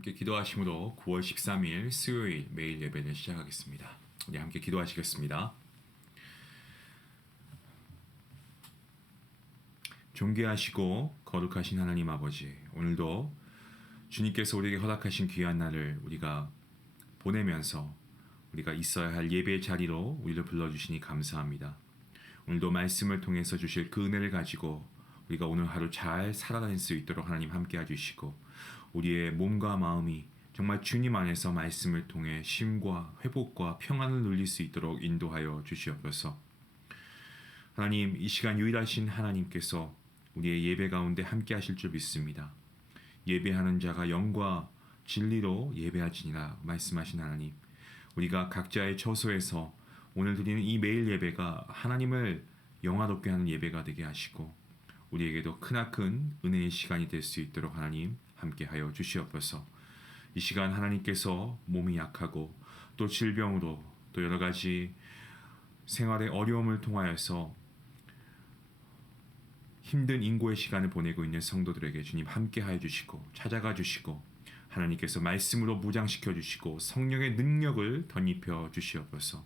함께 기도하심으로 9월 13일 수요일 매일 예배를 시작하겠습니다. 우리 함께 기도하시겠습니다. 존귀하시고 거룩하신 하나님 아버지, 오늘도 주님께서 우리에게 허락하신 귀한 날을 우리가 보내면서 우리가 있어야 할 예배의 자리로 우리를 불러주시니 감사합니다. 오늘도 말씀을 통해서 주실 그 은혜를 가지고 우리가 오늘 하루 잘 살아갈 수 있도록 하나님 함께 해주시고, 우리의 몸과 마음이 정말 주님 안에서 말씀을 통해 쉼과 회복과 평안을 누릴 수 있도록 인도하여 주시옵소서. 하나님, 이 시간 유일하신 하나님께서 우리의 예배 가운데 함께 하실 줄 믿습니다. 예배하는 자가 영과 진리로 예배하지니라 말씀하신 하나님, 우리가 각자의 처소에서 오늘 드리는 이 매일 예배가 하나님을 영화롭게 하는 예배가 되게 하시고, 우리에게도 크나큰 은혜의 시간이 될 수 있도록 하나님 함께하여 주시옵소서. 이 시간 하나님께서 몸이 약하고 또 질병으로 또 여러 가지 생활의 어려움을 통하여서 힘든 인고의 시간을 보내고 있는 성도들에게 주님 함께하여 주시고 찾아가 주시고, 하나님께서 말씀으로 무장시켜 주시고 성령의 능력을 덧입혀 주시옵소서.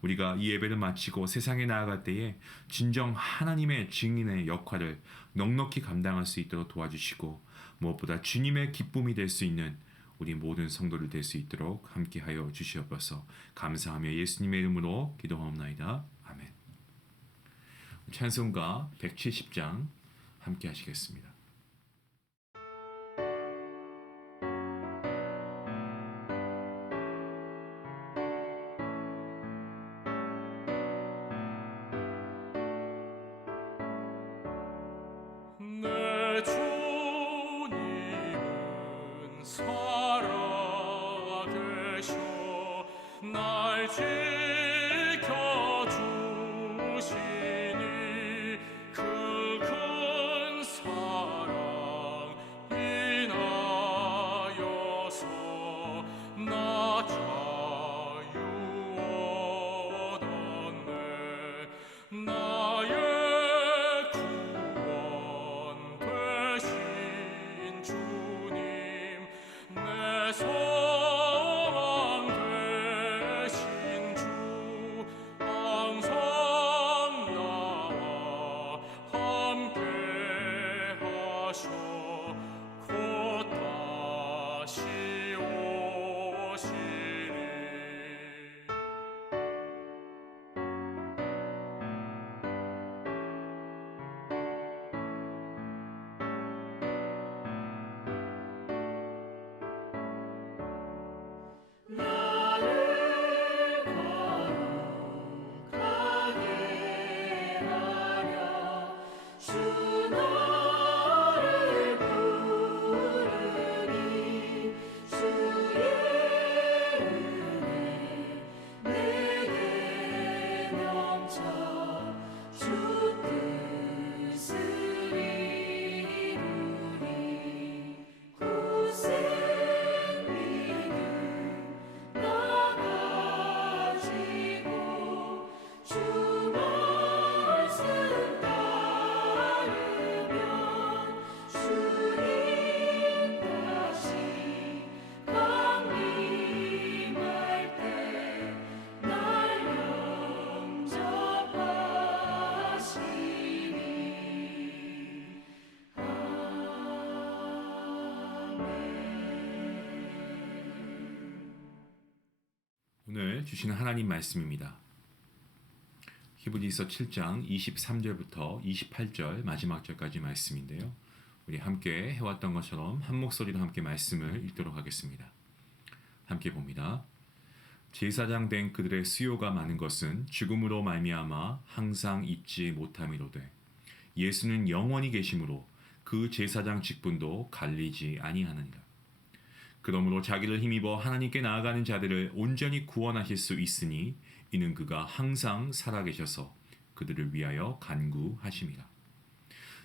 우리가 이 예배를 마치고 세상에 나아갈 때에 진정 하나님의 증인의 역할을 넉넉히 감당할 수 있도록 도와주시고, 무엇보다 주님의 기쁨이 될 수 있는 우리 모든 성도를 될 수 있도록 함께하여 주시옵소서. 감사하며 예수님의 이름으로 기도하옵나이다. 아멘. 찬송가 170장 함께 하시겠습니다. 내 주님은 살아계셔 날 지켜주시니 그 큰 사랑 인하여서 나 자유 얻었네. 나의 구원 되신 주님, 내 소망 되신 주, 항상 나와 함께 하셔 곧 다시 오시리. 나를 거룩하게 하려 주 너를 부르니 주의 은혜 내게 넘쳐 주 뜻을 이루리. 굳은 믿음 나 가지고 주 말씀 따르면 주님 다시 강림할 때 날 영접하시리. 오늘 주시는 하나님 말씀입니다. 히브리서 7장 23절부터 28절 마지막 절까지 말씀인데요. 우리 함께 해왔던 것처럼 한 목소리로 함께 말씀을 읽도록 하겠습니다. 함께 봅니다. 제사장 된 그들의 수요가 많은 것은 죽음으로 말미암아 항상 잊지 못함이로되, 예수는 영원히 계심으로 그 제사장 직분도 갈리지 아니하느니라. 그러므로 자기를 힘입어 하나님께 나아가는 자들을 온전히 구원하실 수 있으니 이는 그가 항상 살아계셔서 그들을 위하여 간구하심이라.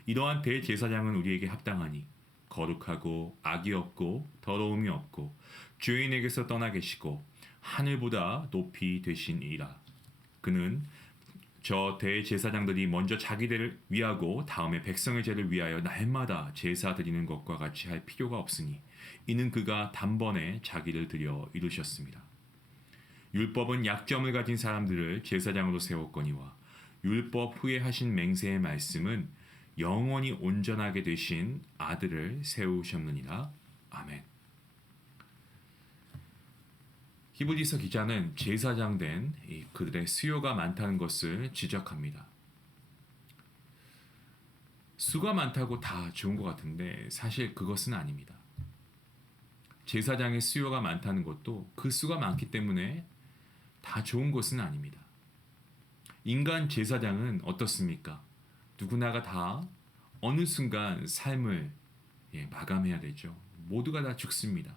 이러한 대제사장은 우리에게 합당하니 거룩하고 악이 없고 더러움이 없고 죄인에게서 떠나 계시고 하늘보다 높이 되시니라. 그는 저 대제사장들이 먼저 자기들을 위하고 다음에 백성의 죄를 위하여 날마다 제사 드리는 것과 같이 할 필요가 없으니 이는 그가 단번에 자기를 들여 이루셨습니다. 율법은 약점을 가진 사람들을 제사장으로 세웠거니와 율법 후에 하신 맹세의 말씀은 영원히 온전하게 되신 아들을 세우셨느니라. 아멘. 히브리서 기자는 제사장 된 그들의 수요가 많다는 것을 지적합니다. 수가 많다고 다 좋은 것 같은데 사실 그것은 아닙니다. 제사장의 수요가 많다는 것도 그 수가 많기 때문에 다 좋은 것은 아닙니다. 인간 제사장은 어떻습니까? 누구나가 다 어느 순간 삶을 마감해야 되죠. 모두가 다 죽습니다.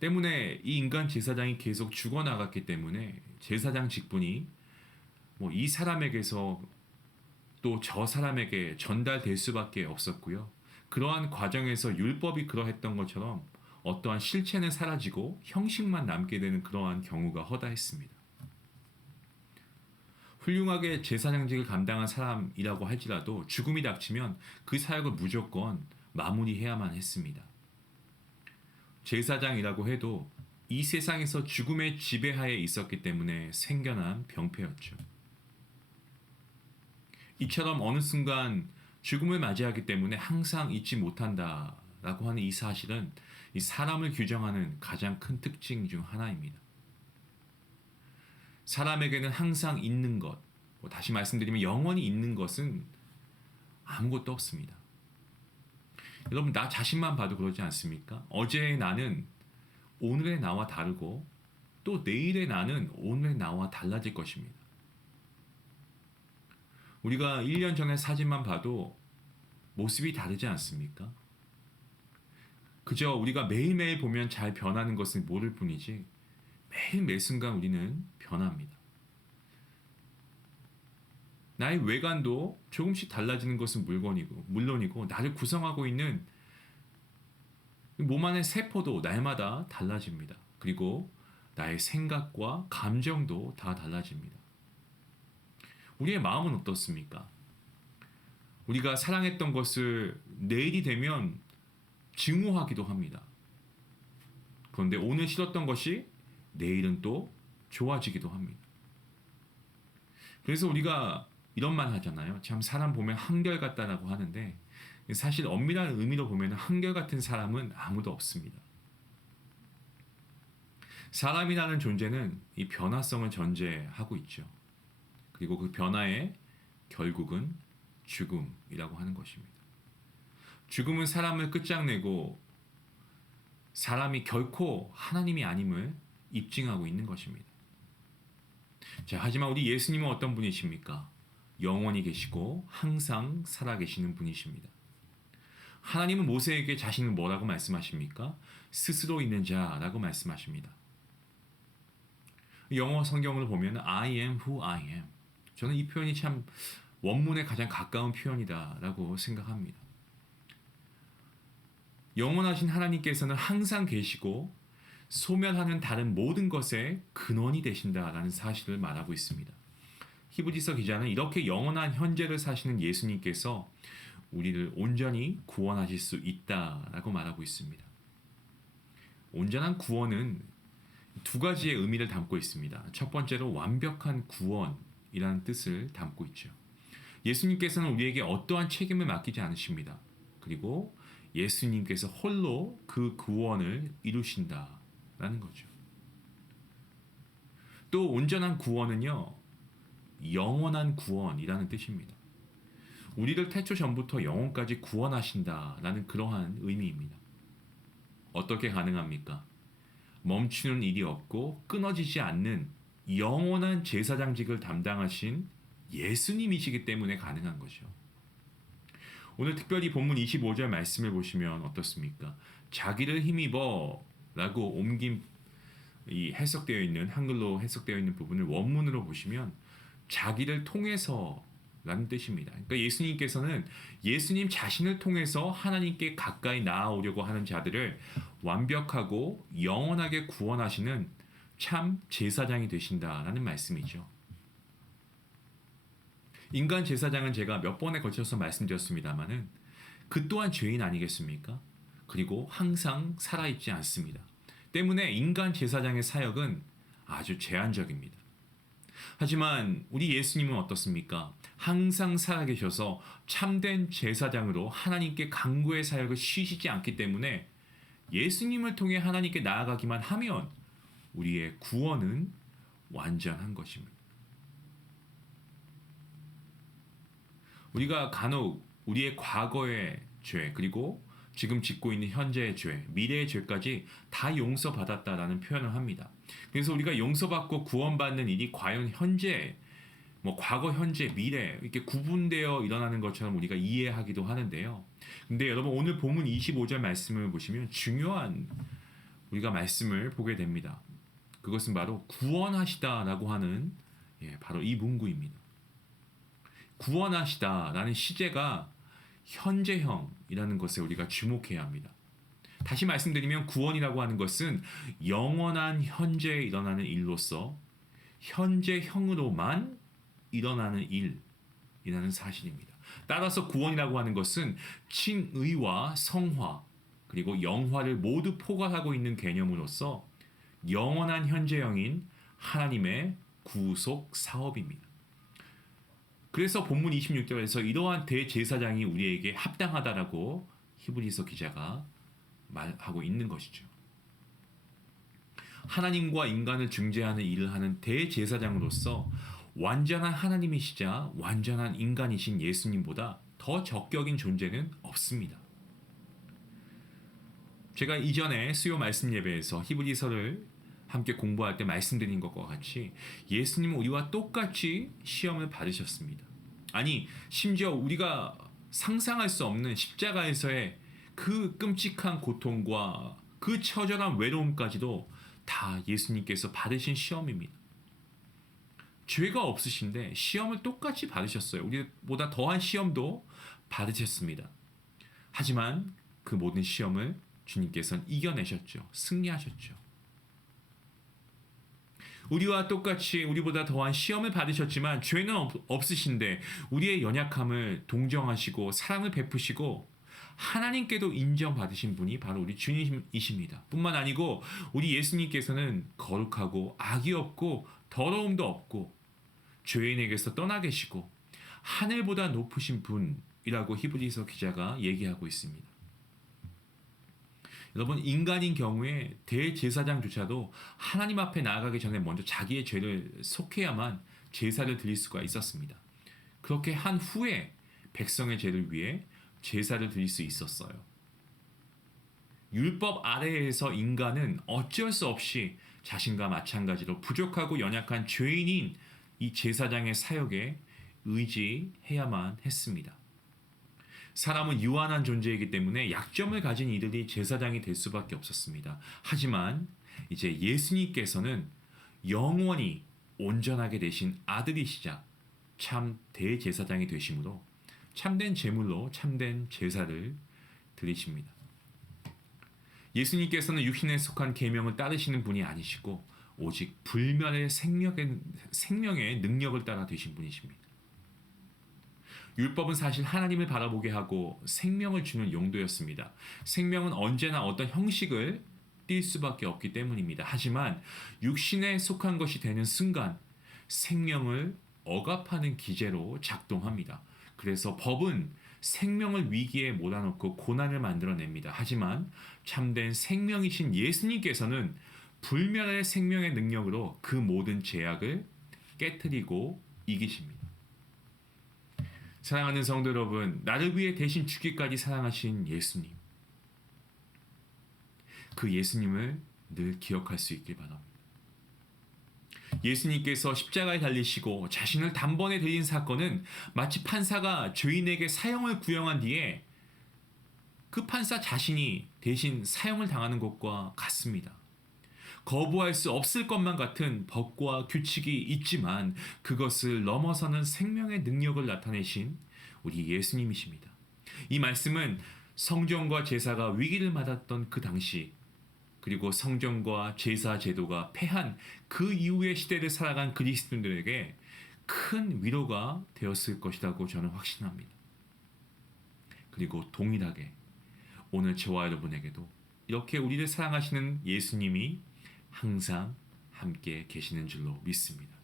때문에 이 인간 제사장이 계속 죽어나갔기 때문에 제사장 직분이 이 사람에게서 또 저 사람에게 전달될 수밖에 없었고요. 그러한 과정에서 율법이 그러했던 것처럼 어떠한 실체는 사라지고 형식만 남게 되는 그러한 경우가 허다했습니다. 훌륭하게 제사장직을 감당한 사람이라고 할지라도 죽음이 닥치면 그 사역을 무조건 마무리해야만 했습니다. 제사장이라고 해도 이 세상에서 죽음의 지배하에 있었기 때문에 생겨난 병폐였죠. 이처럼 어느 순간 죽음을 맞이하기 때문에 항상 잊지 못한다라고 하는 이 사실은 이 사람을 규정하는 가장 큰 특징 중 하나입니다. 사람에게는 항상 있는 것, 다시 말씀드리면 영원히 있는 것은 아무것도 없습니다. 여러분 나 자신만 봐도 그러지 않습니까? 어제의 나는 오늘의 나와 다르고 또 내일의 나는 오늘의 나와 달라질 것입니다. 우리가 1년 전의 사진만 봐도 모습이 다르지 않습니까? 그저 우리가 매일매일 보면 잘 변하는 것을 모를 뿐이지 매일 매 순간 우리는 변합니다. 나의 외관도 조금씩 달라지는 것은 물론이고 나를 구성하고 있는 몸 안의 세포도 날마다 달라집니다. 그리고 나의 생각과 감정도 다 달라집니다. 우리의 마음은 어떻습니까? 우리가 사랑했던 것을 내일이 되면 증오하기도 합니다. 그런데 오늘 싫었던 것이 내일은 또 좋아지기도 합니다. 그래서 우리가 이런 말 하잖아요. 참 사람 보면 한결같다라고 하는데 사실 엄밀한 의미로 보면 한결같은 사람은 아무도 없습니다. 사람이라는 존재는 이 변화성을 전제하고 있죠. 그리고 그 변화의 결국은 죽음이라고 하는 것입니다. 죽음은 사람을 끝장내고 사람이 결코 하나님이 아님을 입증하고 있는 것입니다. 자, 하지만 우리 예수님은 어떤 분이십니까? 영원히 계시고 항상 살아계시는 분이십니다. 하나님은 모세에게 자신을 뭐라고 말씀하십니까? 스스로 있는 자라고 말씀하십니다. 영어 성경을 보면 I am who I am. 저는 이 표현이 참 원문에 가장 가까운 표현이다라고 생각합니다. 영원하신 하나님께서는 항상 계시고 소멸하는 다른 모든 것의 근원이 되신다라는 사실을 말하고 있습니다. 히브리서 기자는 이렇게 영원한 현재를 사시는 예수님께서 우리를 온전히 구원하실 수 있다라고 말하고 있습니다. 온전한 구원은 두 가지의 의미를 담고 있습니다. 첫 번째로 완벽한 구원이라는 뜻을 담고 있죠. 예수님께서는 우리에게 어떠한 책임을 맡기지 않으십니다. 그리고 예수님께서 홀로 그 구원을 이루신다라는 거죠. 또 온전한 구원은요, 영원한 구원이라는 뜻입니다. 우리를 태초 전부터 영원까지 구원하신다라는 그러한 의미입니다. 어떻게 가능합니까? 멈추는 일이 없고 끊어지지 않는 영원한 제사장직을 담당하신 예수님이시기 때문에 가능한 거죠. 오늘 특별히 본문 25절 말씀을 보시면 어떻습니까? 자기를 힘입어 라고 옮긴 이 해석되어 있는 한글로 해석되어 있는 부분을 원문으로 보시면 자기를 통해서 라는 뜻입니다. 그러니까 예수님께서는 예수님 자신을 통해서 하나님께 가까이 나아오려고 하는 자들을 완벽하고 영원하게 구원하시는 참 제사장이 되신다라는 말씀이죠. 인간 제사장은 제가 몇 번에 걸쳐서 말씀드렸습니다마는 그 또한 죄인 아니겠습니까? 그리고 항상 살아있지 않습니다. 때문에 인간 제사장의 사역은 아주 제한적입니다. 하지만 우리 예수님은 어떻습니까? 항상 살아계셔서 참된 제사장으로 하나님께 간구의 사역을 쉬시지 않기 때문에 예수님을 통해 하나님께 나아가기만 하면 우리의 구원은 완전한 것입니다. 우리가 간혹 우리의 과거의 죄 그리고 지금 짓고 있는 현재의 죄, 미래의 죄까지 다 용서받았다라는 표현을 합니다. 그래서 우리가 용서받고 구원받는 일이 과연 현재, 과거, 현재, 미래 이렇게 구분되어 일어나는 것처럼 우리가 이해하기도 하는데요. 근데 여러분 오늘 본문 25절 말씀을 보시면 중요한 우리가 말씀을 보게 됩니다. 그것은 바로 구원하시다라고 하는 바로 이 문구입니다. 구원하시다라는 시제가 현재형이라는 것에 우리가 주목해야 합니다. 다시 말씀드리면 구원이라고 하는 것은 영원한 현재에 일어나는 일로서 현재형으로만 일어나는 일이라는 사실입니다. 따라서 구원이라고 하는 것은 칭의와 성화 그리고 영화를 모두 포괄하고 있는 개념으로서 영원한 현재형인 하나님의 구속 사업입니다. 그래서 본문 26절에서 이러한 대제사장이 우리에게 합당하다라고 히브리서 기자가 말하고 있는 것이죠. 하나님과 인간을 중재하는 일을 하는 대제사장으로서 완전한 하나님이시자 완전한 인간이신 예수님보다 더 적격인 존재는 없습니다. 제가 이전에 수요 말씀 예배에서 히브리서를 함께 공부할 때 말씀드린 것과 같이 예수님은 우리와 똑같이 시험을 받으셨습니다. 아니 심지어 우리가 상상할 수 없는 십자가에서의 그 끔찍한 고통과 그 처절한 외로움까지도 다 예수님께서 받으신 시험입니다. 죄가 없으신데 시험을 똑같이 받으셨어요. 우리보다 더한 시험도 받으셨습니다. 하지만 그 모든 시험을 주님께서는 이겨내셨죠. 승리하셨죠. 우리와 똑같이 우리보다 더한 시험을 받으셨지만 죄는 없으신데 우리의 연약함을 동정하시고 사랑을 베푸시고 하나님께도 인정받으신 분이 바로 우리 주님이십니다. 뿐만 아니고 우리 예수님께서는 거룩하고 악이 없고 더러움도 없고 죄인에게서 떠나 계시고 하늘보다 높으신 분이라고 히브리서 기자가 얘기하고 있습니다. 여러분 인간인 경우에 대제사장조차도 하나님 앞에 나아가기 전에 먼저 자기의 죄를 속해야만 제사를 드릴 수가 있었습니다. 그렇게 한 후에 백성의 죄를 위해 제사를 드릴 수 있었어요. 율법 아래에서 인간은 어쩔 수 없이 자신과 마찬가지로 부족하고 연약한 죄인인 이 제사장의 사역에 의지해야만 했습니다. 사람은 유한한 존재이기 때문에 약점을 가진 이들이 제사장이 될 수밖에 없었습니다. 하지만 이제 예수님께서는 영원히 온전하게 되신 아들이시자 참 대제사장이 되심으로 참된 제물로 참된 제사를 드리십니다. 예수님께서는 육신에 속한 계명을 따르시는 분이 아니시고 오직 불멸의 생명의 능력을 따라 되신 분이십니다. 율법은 사실 하나님을 바라보게 하고 생명을 주는 용도였습니다. 생명은 언제나 어떤 형식을 띌 수밖에 없기 때문입니다. 하지만 육신에 속한 것이 되는 순간 생명을 억압하는 기제로 작동합니다. 그래서 법은 생명을 위기에 몰아넣고 고난을 만들어냅니다. 하지만 참된 생명이신 예수님께서는 불멸의 생명의 능력으로 그 모든 죄악을 깨트리고 이기십니다. 사랑하는 성도 여러분, 나를 위해 대신 죽기까지 사랑하신 예수님, 그 예수님을 늘 기억할 수 있길 바랍니다. 예수님께서 십자가에 달리시고 자신을 단번에 드린 사건은 마치 판사가 죄인에게 사형을 구형한 뒤에 그 판사 자신이 대신 사형을 당하는 것과 같습니다. 거부할 수 없을 것만 같은 법과 규칙이 있지만 그것을 넘어서는 생명의 능력을 나타내신 우리 예수님이십니다. 이 말씀은 성전과 제사가 위기를 맞았던 그 당시, 그리고 성전과 제사 제도가 패한 그 이후의 시대를 살아간 그리스도인들에게 큰 위로가 되었을 것이라고 저는 확신합니다. 그리고 동일하게 오늘 저와 여러분에게도 이렇게 우리를 사랑하시는 예수님이 항상 함께 계시는 줄로 믿습니다.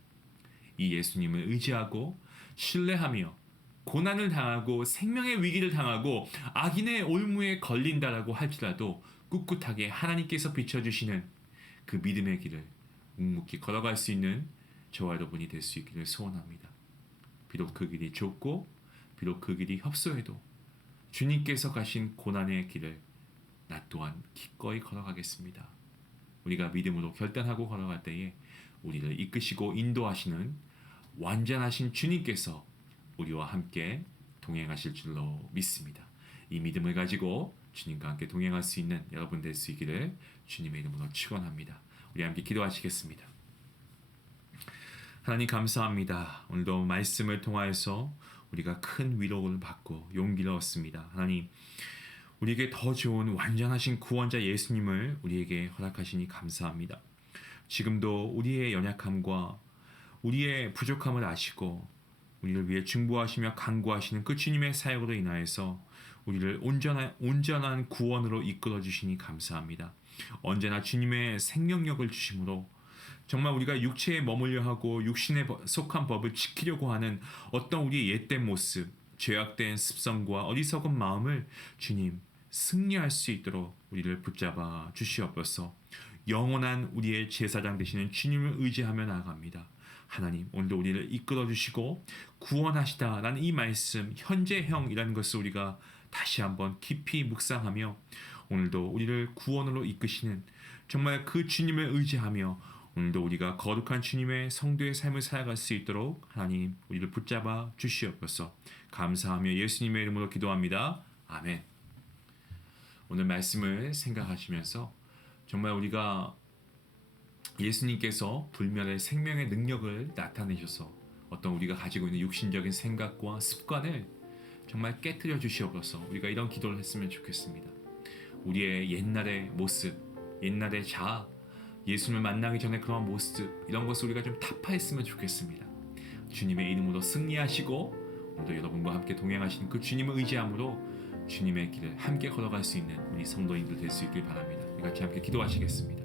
이 예수님을 의지하고 신뢰하며 고난을 당하고 생명의 위기를 당하고 악인의 올무에 걸린다라고 할지라도 꿋꿋하게 하나님께서 비춰주시는 그 믿음의 길을 묵묵히 걸어갈 수 있는 저와 여러분이 될 수 있기를 소원합니다. 비록 그 길이 좁고 비록 그 길이 협소해도 주님께서 가신 고난의 길을 나 또한 기꺼이 걸어가겠습니다. 우리가 믿음으로 결단하고 걸어갈 때에 우리를 이끄시고 인도하시는 완전하신 주님께서 우리와 함께 동행하실 줄로 믿습니다. 이 믿음을 가지고 주님과 함께 동행할 수 있는 여러분 될 수 있기를 주님의 이름으로 축원합니다. 우리 함께 기도하시겠습니다. 하나님 감사합니다. 오늘도 말씀을 통하여서 우리가 큰 위로를 받고 용기를 얻습니다. 하나님, 우리에게 더 좋은 완전하신 구원자 예수님을 우리에게 허락하시니 감사합니다. 지금도 우리의 연약함과 우리의 부족함을 아시고 우리를 위해 중보하시며 간구하시는 그 주님의 사역으로 인하여서 우리를 온전한 구원으로 이끌어 주시니 감사합니다. 언제나 주님의 생명력을 주심으로 정말 우리가 육체에 머물려 하고 육신에 속한 법을 지키려고 하는 어떤 우리의 옛된 모습, 죄악된 습성과 어리석은 마음을 주님 승리할 수 있도록 우리를 붙잡아 주시옵소서. 영원한 우리의 제사장 되시는 주님을 의지하며 나아갑니다. 하나님, 오늘도 우리를 이끌어 주시고 구원하시다라는 이 말씀, 현재형이라는 것을 우리가 다시 한번 깊이 묵상하며 오늘도 우리를 구원으로 이끄시는 정말 그 주님을 의지하며 오늘도 우리가 거룩한 주님의 성도의 삶을 살아갈 수 있도록 하나님 우리를 붙잡아 주시옵소서. 감사하며 예수님의 이름으로 기도합니다. 아멘. 오늘 말씀을 생각하시면서 정말 우리가 예수님께서 불멸의 생명의 능력을 나타내셔서 어떤 우리가 가지고 있는 육신적인 생각과 습관을 정말 깨뜨려 주시옵소서. 우리가 이런 기도를 했으면 좋겠습니다. 우리의 옛날의 모습, 옛날의 자아, 예수님을 만나기 전에 그런 모습, 이런 것을 우리가 좀 타파했으면 좋겠습니다. 주님의 이름으로 승리하시고 오늘도 여러분과 함께 동행하시는 그 주님을 의지함으로 주님의 길을 함께 걸어갈 수 있는 우리 성도인들 될 수 있길 바랍니다. 우리 같이 함께 기도하시겠습니다.